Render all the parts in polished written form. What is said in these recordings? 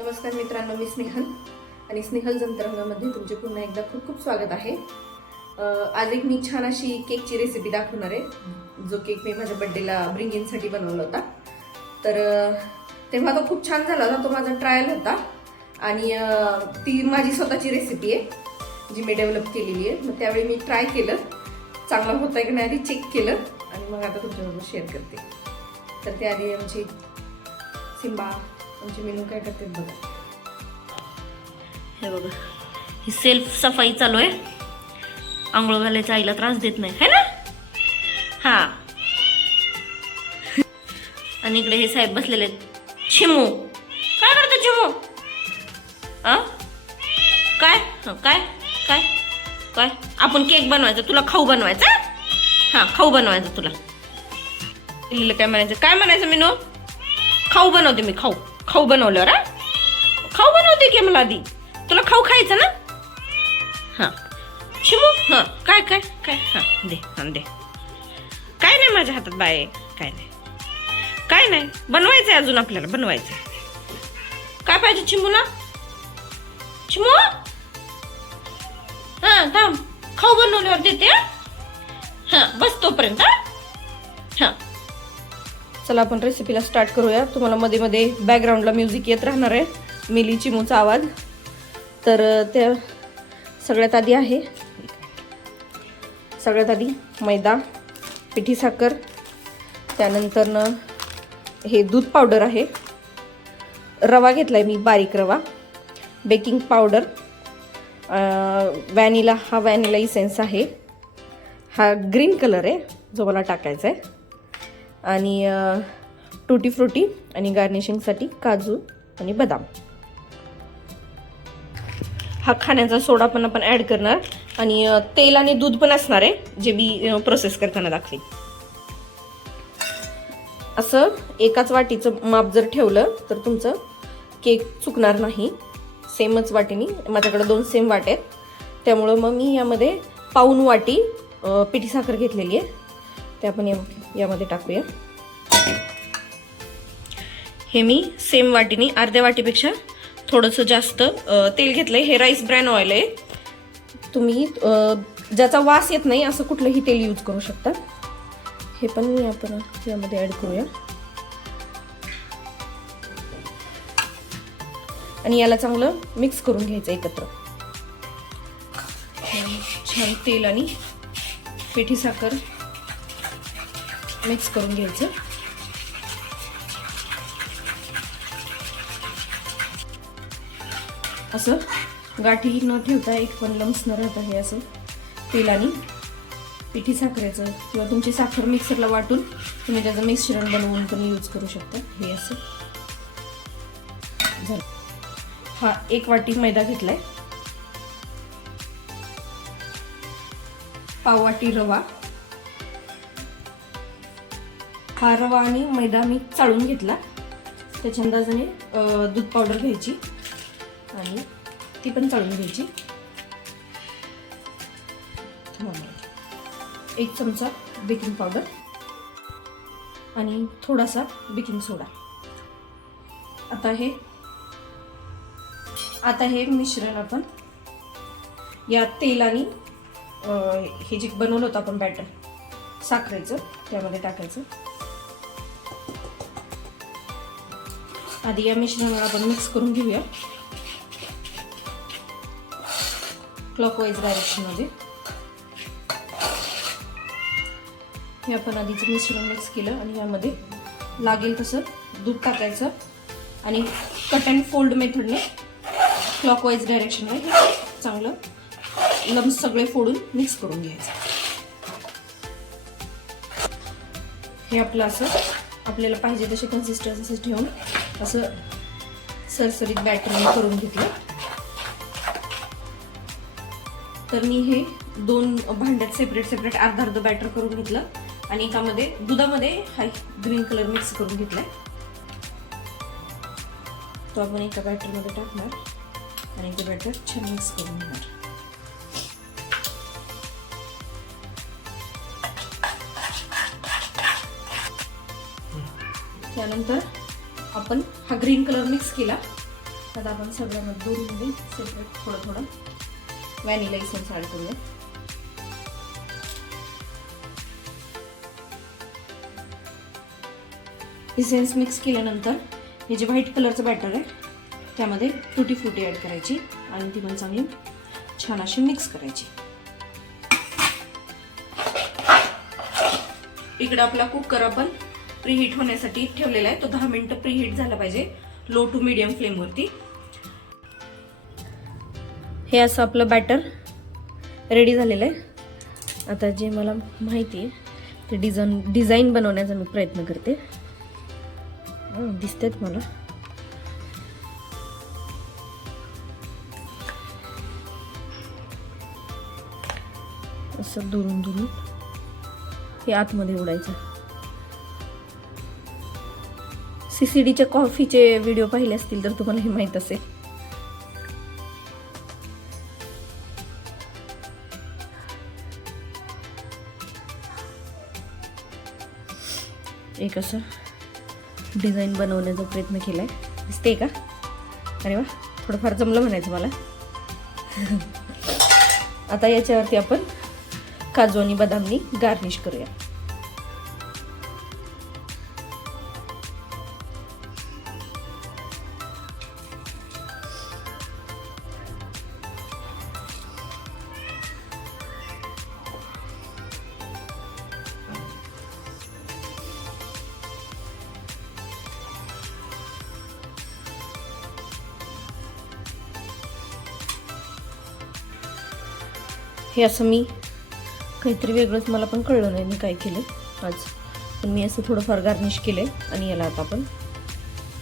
नमस्कार मित्रांनो, मी स्नेहल आणि स्नेहल जंतरंगामध्ये तुमचे पुन्हा एकदा खूप खूप स्वागत आहे. आज एक मी छान अशी केकची रेसिपी दाखवणार आहे, जो केक मी माझ्या बर्थडेला ब्रिंगिंगसाठी बनवला होता. तर तेव्हा तो खूप छान झाला होता. तो माझा ट्रायल होता आणि ती माझी स्वतःची रेसिपी आहे जी मी डेव्हलप केलेली आहे. मग त्यावेळी मी ट्राय केलं, चांगला होता की नाही आधी चेक केलं आणि मग आता तुमच्याबरोबर शेअर करते. तर त्याआधी आमची सिम्बा आमचे मेनू काय करते बघा. हे बघा, ही सेल्फ सफाई चालू आहे. आंघोळ घालायचा आईला त्रास देत नाही है ना. हा, आणि इकडे हे साहेब बसलेले आहेत. चिमू काय करतो चिमू? काय काय काय काय आपण केक बनवायचा, तुला खाऊ बनवायचा. हा, खाऊ बनवायचा तुला. काय म्हणायचं, काय म्हणायचं मीनू? खाऊ बनवते मी. खाऊ बनवल्यावर खाऊ बनवते की मला आधी. तुला खाऊ खायचं ना. हा शिमू, हा काय काय काय हा दे दे. काय नाही माझ्या हातात बाय, काय नाही बनवायचंय अजून आपल्याला बनवायचंय. काय पाहिजे चिमूला? चिमू हा थांब, खाऊ बनवल्यावर देते. हा बस तोपर्यंत. हा चला आपण रेसिपीला स्टार्ट करूया. तुम्हाला मध्ये मध्ये बॅकग्राऊंडला म्युझिक येत राहणार आहे, मिली चिमूचा आवाज. तर त्या सगळ्यात आधी मैदा, पिठी साखर, त्यानंतर हे दूध पावडर आहे, रवा घेतलाय मी बारीक रवा, बेकिंग पावडर, व्हॅनिला, हा व्हॅनिला इसेन्स आहे, हा ग्रीन कलर आहे जो मला टाकायचा आहे, आणि टूटी फ्रुटी आणि गार्निशिंगसाठी काजू आणि बदाम. हा खाण्याचा सोडा पण आपण ॲड करणार आणि तेल आणि दूध पण असणार आहे जे मी प्रोसेस करताना दाखवेन. असं एकाच वाटीचं माप जर ठेवलं तर तुमचं केक चुकणार नाही. सेमच वाटीनी, माझ्याकडे 2 सेम वाट्या आहेत, त्यामुळं मग मी यामध्ये पाऊण वाटी पिठी साखर घेतलेली आहे, ते आपण यामध्ये टाकूया. हे मी सेम वाटीनी अर्ध्या वाटीपेक्षा थोडंसं जास्त तेल घेतलंय. हे राईस ब्रॅन ऑइल आहे. तुम्ही ज्याचा वास येत नाही असं कुठलंही तेल यूज करू शकता. हे पण आपण यामध्ये ॲड करूया आणि याला चांगलं मिक्स करून घ्यायचं एकत्र. छान तेल आणि पिठी साखर मिक्स करून घ्यायचं. असं गाठी न ठेवता, एक पण लम्स न राहता हे असं तेल आणि पिठी साखरेचं किंवा तुमची साखर मिक्सरला वाटून तुम्ही त्याचं मिश्रण बनवून पण यूज करू शकता. हे असं झालं. हा 1 वाटी मैदा घेतलाय, पाव वाटी रवा. हा रवा आणि मैदा मी चाळून घेतला. त्याच्या अंदाजाने दूध पावडर घ्यायची आणि ती पण चाळून घ्यायची. 1 चमचा बेकिंग पावडर आणि थोडासा बेकिंग सोडा. आता हे मिश्रण आपण या तेल आणि हे जे बनवलं होतं आपण बॅटर साखरेचं त्यामध्ये टाकायचं. आधी या मिश्रणाला आपण मिक्स करून घेऊया क्लॉकवाईज डायरेक्शनमध्ये. हे आपण आधीचं मिश्रण मिक्स केलं आणि यामध्ये लागेल तसं दूध टाकायचं आणि कट अँड फोल्ड मेथडने क्लॉकवाईज डायरेक्शनमध्ये चांगलं लम्स सगळे फोडून मिक्स करून घ्यायचं. हे आपलं असं आपल्याला पाहिजे तशी कन्सिस्टन्सी ठेवून असं सरसरीत बॅटर करून घेतलं. तर मी हे 2 भांड्यात सेपरेट अर्धा बॅटर करून घेतलं आणि एकामध्ये दुधामध्ये हा ग्रीन कलर मिक्स करून घेतलाय. तो आपण एका बॅटरमध्ये टाकणार आणि ते बॅटर छान मिक्स करून घेणार. त्यानंतर आपण हा ग्रीन कलर मिक्स केला आता आपण सगळ्यांना दोन्हीमध्ये सेपरेट थोडं थोडं व्हॅनिला इसेन्स ॲड करूया. इसेन्स मिक्स केल्यानंतर हे जे व्हाईट कलरचं बॅटर आहे त्यामध्ये टुटी फ्रुटी ॲड करायची आणि ती पण चांगली छान अशी मिक्स करायची. इकडे आपला कुकर आपण प्रीहीट होण्यासाठी ठेवलेला आहे. तो 10 मिनिटं प्रीहीट झाला पाहिजे लो टू मीडियम फ्लेमवरती. हे असं आपलं बॅटर रेडी झालेलं आहे. आता जे मला माहिती आहे ते डिझाईन बनवण्याचा मी प्रयत्न करते. दिसतेत मला. असं दुरून दुरून हे आतमध्ये उडायचं. CCDच्या कॉफीचे व्हिडिओ पाहिले असतील तर तुम्हाला हे माहित असेल. एक असं डिझाईन बनवण्याचा प्रयत्न केलाय. दिसते का? अरे वा, थोडंफार जमलं म्हणायचं मला. आता याच्यावरती आपण काजू आणि बदामनी गार्निश करूया. हे असं मी काहीतरी वेगळंच मला पण कळलं नाही मी काय केलं आज, पण मी असं थोडंफार गार्निश केलं आणि याला आता आपण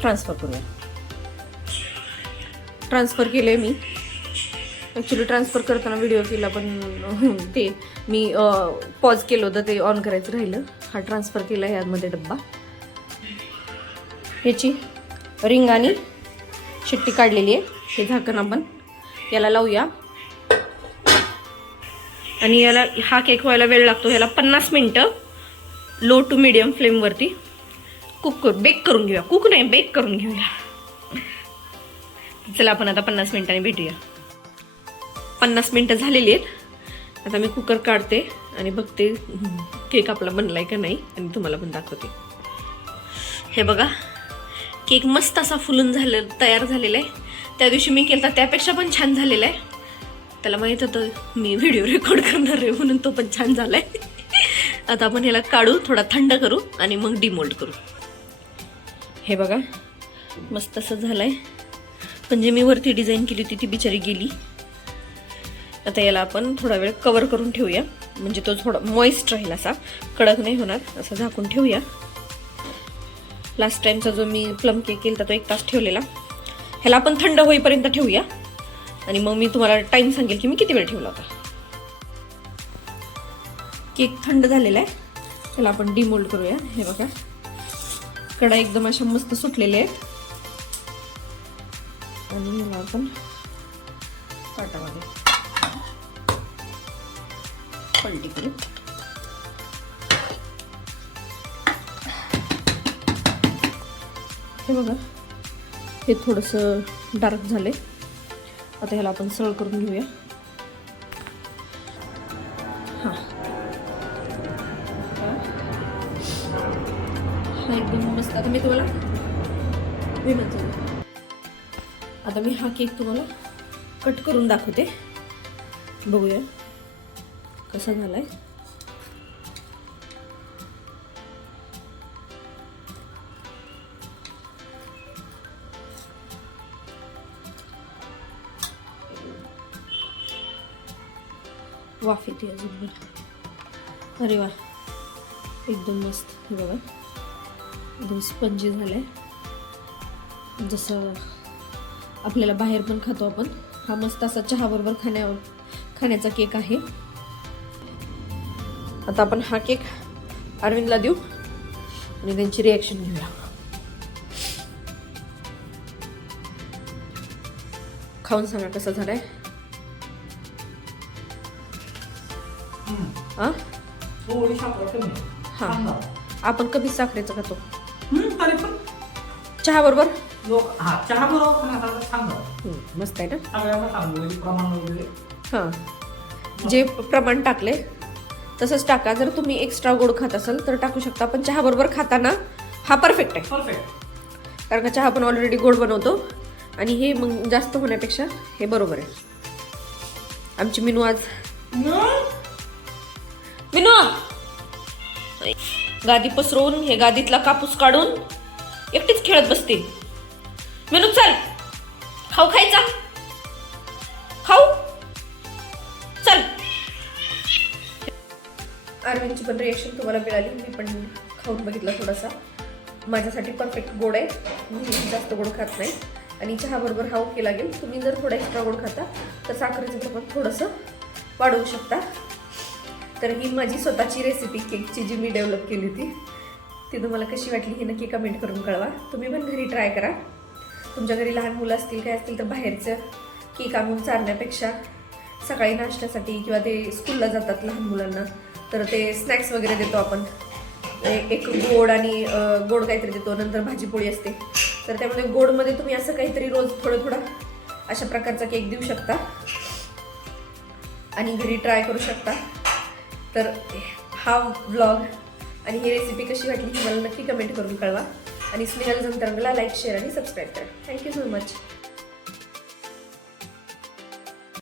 ट्रान्सफर करूया. ट्रान्सफर केलं मी. ॲक्च्युली ट्रान्सफर करताना व्हिडिओ केला पण ते मी पॉज केलं होतं, ते ऑन करायचं राहिलं. हा ट्रान्सफर केला आहे यामध्ये डब्बा. ह्याची रिंग आणि शिट्टी काढलेली आहे. हे झाकण आपण याला लावूया आणि याला हा केक व्हायला वेळ लागतो. याला 50 मिनटं लो टू मीडियम फ्लेमवरती बेक करून घेऊया. कुक नाही, बेक करून घेऊया. चला आपण आता 50 मिनिटांनी भेटूया. 50 मिनटं झालेली आहेत. आता मी कुकर काढते आणि बघते केक आपला बनलाय का नाही आणि तुम्हाला पण दाखवते. हे बघा, केक मस्त असा फुलून तयार झालेला आहे. त्या दिवशी मी केला त्यापेक्षा पण छान झालेला आहे. त्याला माहित होतं मी व्हिडिओ रेकॉर्ड करणार आहे म्हणून तो पण छान झालाय. आता आपण ह्याला काढू, थोडा थंड करू आणि मग डिमोल्ड करू. हे बघा मस्त असं झालंय. पण जे मी वरती डिझाईन केली होती ती बिचारी गेली. आता याला आपण थोडा वेळ कव्हर करून ठेवूया, म्हणजे तो थोडा मॉइस्ट राहील, असा कडक नाही होणार. असं झाकून ठेवूया. लास्ट टाइमचा जो मी प्लम केक केला तो 1 तास ठेवलेला. ह्याला आपण थंड होईपर्यंत ठेवूया आणि मग मी तुम्हाला टाइम सांगेल की मी किती वेळ ठेवला होता. केक थंड झालेला आहे. त्याला आपण डिमोल्ड करूया. हे बघा कडा एकदम अशा मस्त सुटलेले आहेत आणि ह्याला आपण ताटामध्ये पलटी करू. हे बघा हे थोडंसं डार्क झालंय. आता ह्याला आपण सरळ करून घेऊया. हा एकदम मस्त. आता मी तुम्हाला आता मी हा केक तुम्हाला कट करून दाखवते. बघूया कसा झालाय. वाफ येते अजून. अरे वा, एकदम मस्त. हे बघा एकदम स्पंजी झालाय, जसं आपल्याला बाहेर पण खातो आपण. हा मस्त असा चहा बरोबर खाण्याचा केक आहे. आता आपण हा केक अरविंदला देऊ आणि त्यांची रिॲक्शन घेऊया. खाऊन सांगा कसा झालाय. हा आपण कधी साखरेचं खातो चहा बरोबर. लोक हा चहा बरोबर खाण्यासाठी छान झालं. मस्त आहे ना. सगळ्यांना सांगू प्रमाण वगैरे हां, जे प्रमाण टाकले तसंच टाका. जर तुम्ही एक्स्ट्रा गोड खात असाल तर टाकू शकता, पण चहा बरोबर खाताना हा परफेक्ट आहे. परफेक्ट. कारण का चहा आपण ऑलरेडी गोड बनवतो आणि हे मग जास्त होण्यापेक्षा हे बरोबर आहे. आमची मिनू आज मिनू गादी पसरवून हे गादीतला कापूस काढून एकटीच खेळत बसते. मिनू चल, खाऊ खायचा, खाऊ चल. अरविंदची पण रिएक्शन तुम्हाला मिळाली. मी पण खाऊन बघितलं थोडासा. माझ्यासाठी परफेक्ट गोड आहे. मी जास्त गोड खात नाही आणि चहाबरोबर हा ओके लागेल. तुम्ही जर थोडा एक्स्ट्रा गोड खाता तर साखरेचं प्रमाण थोडंसं वाढवू शकता. तर ही माझी स्वतःची रेसिपी केकची जी मी डेव्हलप केली होती ती तुम्हाला कशी वाटली हे नक्की कमेंट करून कळवा. तुम्ही पण घरी ट्राय करा. तुमच्या घरी लहान मुलं असतील काय असतील तर बाहेरचं केक आणून चालण्यापेक्षा सकाळी नाश्त्यासाठी किंवा ते स्कूलला जातात लहान मुलांना तर ते स्नॅक्स वगैरे देतो आपण. एक गोड आणि गोड काहीतरी देतो, नंतर भाजीपोळी असते. तर त्यामध्ये गोडमध्ये तुम्ही असं काहीतरी रोज थोडं थोडं अशा प्रकारचा केक देऊ शकता आणि घरी ट्राय करू शकता. तर हा व्लॉग आणि ही रेसिपी कशी वाटली ही मला नक्की कमेंट करून कळवा आणि स्नेहल जंतरंगला लाईक, शेअर आणि सबस्क्राईब करा. Thank you so much.